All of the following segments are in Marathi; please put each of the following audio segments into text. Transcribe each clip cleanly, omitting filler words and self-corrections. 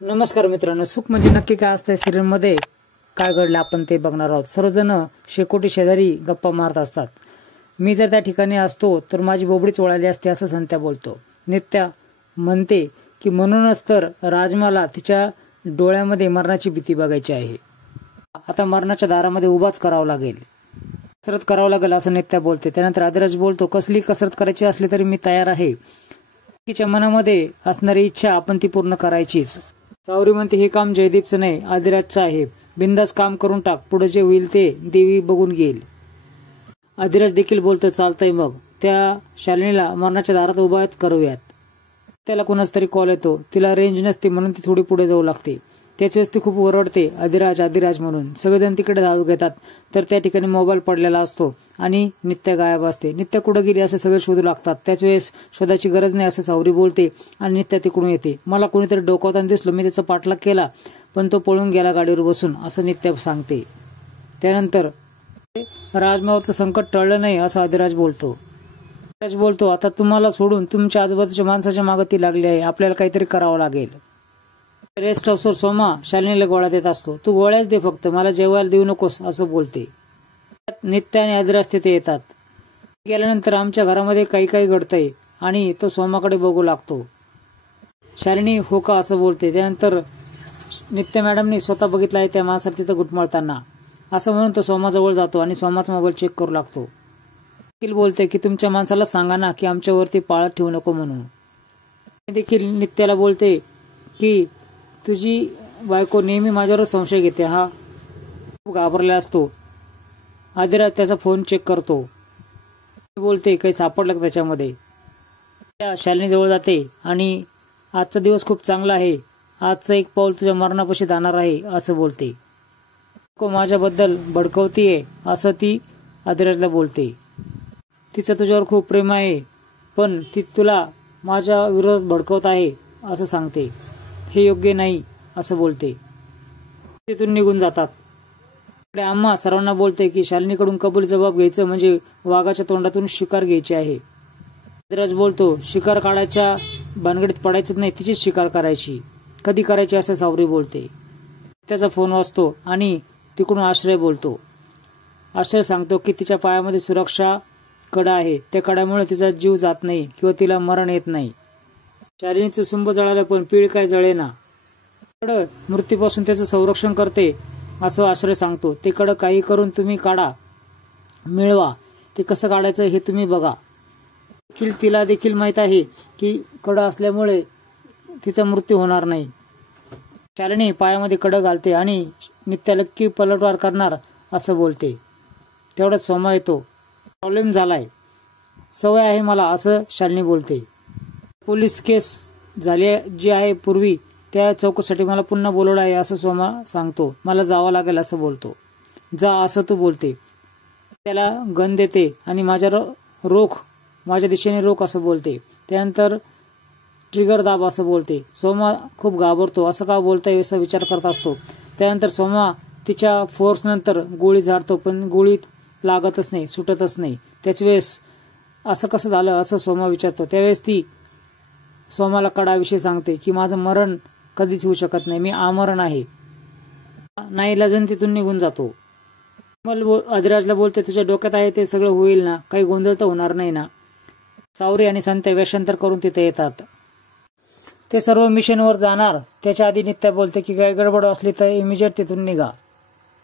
नमस्कार मित्रांनो, सुख म्हणजे नक्की काय असतं सिरियल मध्ये काय घडलं आपण ते बघणार आहोत। सर्वजण शेकोटी शेजारी गप्पा मारत असतात। मी जर त्या ठिकाणी असतो तर माझी बोबडीच वळाली असते असं संत्या बोलतो। नित्या म्हणते की म्हणूनच तर राजमाला तिच्या डोळ्यामध्ये मरणाची भीती बघायची आहे। आता मरणाच्या दारामध्ये उभाच करावं लागेल, कसरत करावं लागेल असं नित्या बोलते। त्यानंतर आदिराज बोलतो, कसली कसरत करायची असली तरी मी तयार आहे। तिच्या मनामध्ये असणारी इच्छा आपण ती पूर्ण करायचीच। सावरी म्हणते, हे काम जयदीपचं नाही आदिराजचं आहे, बिंदास काम करून टाक, पुढे जे होईल ते देवी बघून घेईल। आदिराज देखील बोलतो, चालतंय मग त्या शालिनीला मरणाच्या दारात उभा करूयात। त्याला कोणाच तरी कॉल येतो, तिला रेंज नसते म्हणून ती थोडी पुढे जाऊ लागते। त्याची ती खूप ओरडते आदिराज आदिराज म्हणून। सगळेजण तिकडे धाव घेतात तर त्या ठिकाणी मोबाईल पडलेला असतो आणि नित्या गायब असते। नित्या कुठे गेली असे सगळे शोधू लागतात। त्याच वेळेस शोधाची गरज नाही असं सावरी बोलते आणि नित्या तिकडून येते। मला कोणीतरी डोकावताना दिसलो, मी त्याचा पाठलाग केला पण तो पळून गेला गाडीवर बसून असं नित्या सांगते। त्यानंतर राजमावरचं संकट टळलं नाही असं आदिराज बोलतो। आदिराज बोलतो, आता तुम्हाला सोडून तुमच्या आजूबाजूच्या माणसाच्या मागे ती लागली आहे, आपल्याला काहीतरी करावं लागेल। रेस्ट हाऊसवर सोमा शालिनीला गोळ्या देत असतो। तू गोळ्याच दे फक्त, मला जेवायला देऊ नकोस असं बोलते। नित्या आणि आदिराज तिथे येतात। गेल्यानंतर आमच्या घरामध्ये काही काही घडतंय आणि तो सोमाकडे बघू लागतो। शालिनी हो का असं बोलते। त्यानंतर नित्या मॅडमनी स्वतः बघितलं आहे त्या माणसाला तिथं घुटमळताना असं म्हणून तो सोमाजवळ जातो आणि सोमाचा मोबाईल चेक करू लागतो। देखील बोलते की तुमच्या माणसाला सांगा ना की आमच्यावरती पाळत ठेवू नको म्हणून। देखील नित्याला बोलते की तुझी बायको नेहमी माझ्यावर संशय घेते, हा खूप घाबरला असतो। आदिराज त्याचा फोन चेक करतो, बोलते काही सापडलं का त्याच्यामध्ये। त्या शालिनी जवळ जाते आणि आजचा दिवस खूप चांगला आहे, आजचं एक पाऊल तुझ्या मरणापाशी जाणार आहे असं बोलते। माझ्याबद्दल भडकवतीये असं ती आदिराजला बोलते। तिचं तुझ्यावर खूप प्रेम आहे पण ती तुला माझ्या विरोधात भडकवत आहे असं सांगते। हे योग्य नाही असं बोलते। तिथून निघून जातात। आम्हा सर्वांना बोलते की शालिनीकडून कबूल जबाब घ्यायचं म्हणजे वाघाच्या तोंडातून शिकार घ्यायची आहे। आदिराज बोलतो, शिकार काढायच्या भानगडीत पडायचं नाही, तिचीच शिकार करायची, कधी करायची असं सावरी बोलते। त्याचा फोन वाजतो आणि तिकडून आश्रय बोलतो। आश्रय सांगतो की तिच्या पायामध्ये सुरक्षा कडा आहे, त्या कड्यामुळे तिचा जीव जात नाही किंवा तिला मरण येत नाही। शालिनीचं सुंब जळालं पण पीळ काय जळेना, कडं मृत्यूपासून त्याचं संरक्षण करते असं आश्रय सांगतो। ते कडं काही करून तुम्ही काढा, मिळवा, ते कसं काढायचं हे तुम्ही बघा। तिला देखील माहित आहे की कडं असल्यामुळे तिचा मृत्यू होणार नाही। शालिनी पायामध्ये कडं घालते आणि नित्या नक्की पलटवार करणार असं बोलते। तेवढ्यात सोमा येतो, प्रॉब्लेम झालाय, सवय आहे मला असं शालिनी बोलते। पोलीस केस झाली जी आहे पूर्वी त्या चौकशीसाठी मला पुन्हा बोलवलं आहे असं सोमा सांगतो। मला जावं लागेल असं बोलतो। जा असं तू बोलते। त्याला गन देते आणि माझ्या दिशेने रोख असं बोलते। त्यानंतर ट्रिगर दाब असं बोलते। सोमा खूप घाबरतो, असं का बोलताय असा विचार करत असतो। त्यानंतर सोमा तिच्या फोर्स नंतर गोळी झाडतो पण गोळी लागतच नाही, सुटतच नाही। त्याच वेळेस असं कसं झालं असं सोमा विचारतो। त्यावेळेस ती सोमाला कडाविषयी सांगते की माझं मरण कधीच होऊ शकत नाही, मी आमरण आहे। नाईलाजाने तिथून निघून जातो। आदिराजला बोलते, तुझ्या डोक्यात आहे ते सगळं होईल ना, काही गोंधळ तर होणार नाही ना। सावरी आणि संत्या वेषांतर करून तिथे येतात। ते सर्व मिशनवर जाणार त्याच्या आधी नित्या बोलते की काही गडबड असली तर इमिजिएट तिथून निघा,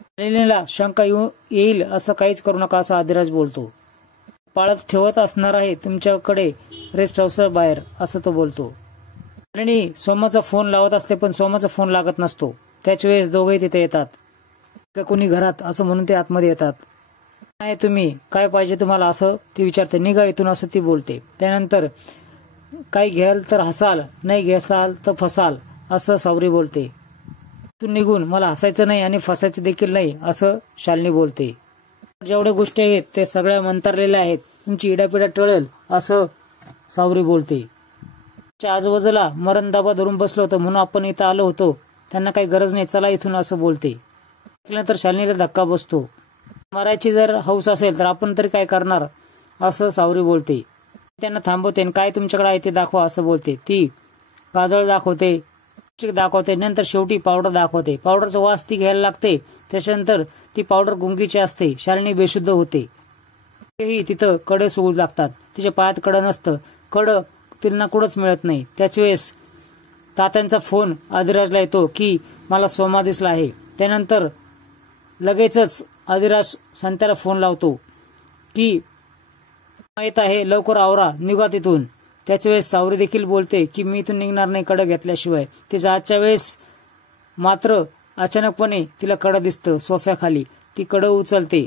शालिनीला शंका येईल असं काहीच करू नका असं आदिराज बोलतो। पाळत ठेवत असणार आहे तुमच्याकडे रेस्ट हाऊस बाहेर असं तो बोलतो। आणि सोमाचा फोन लावत असते पण सोमाचा फोन लागत नसतो। त्याच वेळेस दोघेही तिथे येतात। का कोणी घरात असं म्हणून ते आतमध्ये येतात। नाही तुम्ही काय पाहिजे तुम्हाला असं ती विचारते। निघा इथून असं ती बोलते। त्यानंतर काही घ्याल तर हसाल, नाही घ्याल तर फसाल असं सावरी बोलते। तू निघून मला हसायचं नाही आणि फसायचं देखील नाही असं शालिनी बोलते। जेवढ्या गोष्टी आहेत ते सगळ्या मंतरलेल्या आहेत, तुमची इडापिडा टळेल असं सावरी बोलते। आजूबाजूला मरण दाबा धरून बसलो होतो म्हणून आपण इथं आलो होतो, त्यांना काही गरज नाही, चला इथून असं बोलते। त्यानंतर शालिनीला धक्का बसतो। मरायची जर हौस असेल तर आपण तरी काय करणार असं सावरी बोलते। त्यांना थांबवते, काय तुमच्याकडे आहे ते दाखवा असं बोलते। ती काजळ दाखवते, दाखवते, नंतर शेवटी पावडर दाखवते. पावडरचा वास ती घ्यायला लागते. त्याच्यानंतर ती पावडर गुंगीची असते. शालिनी बेशुद्ध होते. तिथं कडे सुगू लागतात. तिच्या पायात कडं नसतं. कडं तिला कुठंच मिळत नाही. त्याच वेळेस तात्यांचा फोन आदिराजला येतो की मला सोमा दिसला आहे. त्यानंतर लगेचच आदिराज संत्याला फोन लावतो की येत आहे, लवकर आवरा, निघा तिथून. त्याच वेळेस सावरी देखील बोलते की मी इथून निघणार नाही कडं घेतल्याशिवाय. तिच्या आजच्या वेळेस मात्र अचानकपणे तिला कडं दिसतं सोफ्याखाली. ती कडं उचलते.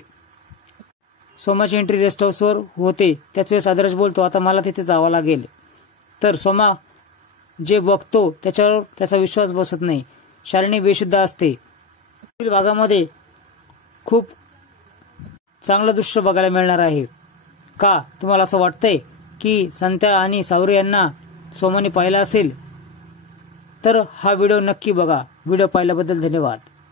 सोमाची एंट्री रेस्ट हाऊसवर होते. त्याच वेळेस आदिराज बोलतो आता मला तिथे जावं लागेल. तर सोमा जे बघतो त्याच्यावर त्याचा विश्वास बसत नाही. शालिनी बेशुद्ध असते. पुढील भागामध्ये खूप चांगलं दृश्य बघायला मिळणार आहे. का तुम्हाला असं वाटतंय की संत्या आणि सावरी यांना सोमाने पाहिलं असेल? तर हा व्हिडिओ नक्की बघा. व्हिडिओ पाहिल्याबद्दल धन्यवाद.